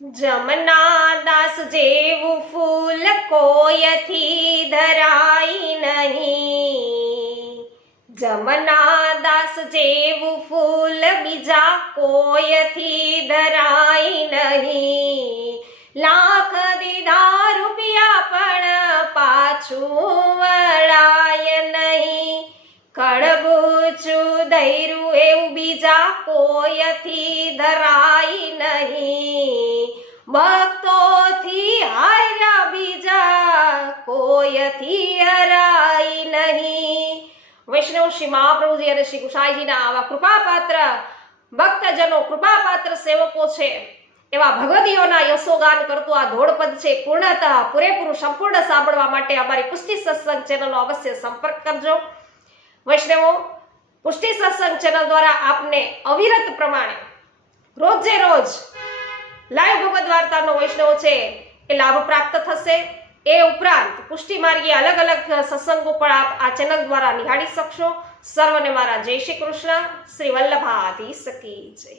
જમના દાસ જેવું ફૂલ કોયથી ધરાય નહીં, જમના દાસ જેવું ફૂલ બીજા કોયથી ધરાય નહીં, લાખ દીધા રૂપિયા પણ પાછું વળાય નહીં, કડબૂચું ધૈર્યું એવું બીજા કોયથી ધરાય નહીં, ભક્તોથી હાર્યા બીજા કોયથી હરાય નહીં। વૈષ્ણવ શ્રી મહાપ્રભુજી અને શ્રી ગુસાઈજીના આવા કૃપાપાત્ર ભક્તજનો, કૃપાપાત્ર સેવકો છે એવા ભગવદીઓના યશોગાન કરતું આ ધોળપદ છે પૂર્ણતઃ પૂરેપૂરું સંપૂર્ણ સાંભળવા માટે અમારી પુષ્ટિ સત્સંગ ચેનલનો અવશ્ય સંપર્ક કરજો। વૈષ્ણવો, પુષ્ટિ સત્સંગ ચેનલ દ્વારા આપને અવિરત પ્રમાણે રોજે રોજ લાઈવ ભગવદ વાર્તાનો વૈષ્ણવ છે એ લાભ પ્રાપ્ત થશે। એ ઉપરાંત પુષ્ટિ માર્ગીય અલગ અલગ સત્સંગો પણ આપ આ ચેનલ દ્વારા નિહાળી શકશો। સર્વને મારા જય શ્રી કૃષ્ણ। શ્રી વલ્લભાધીશ કી જય।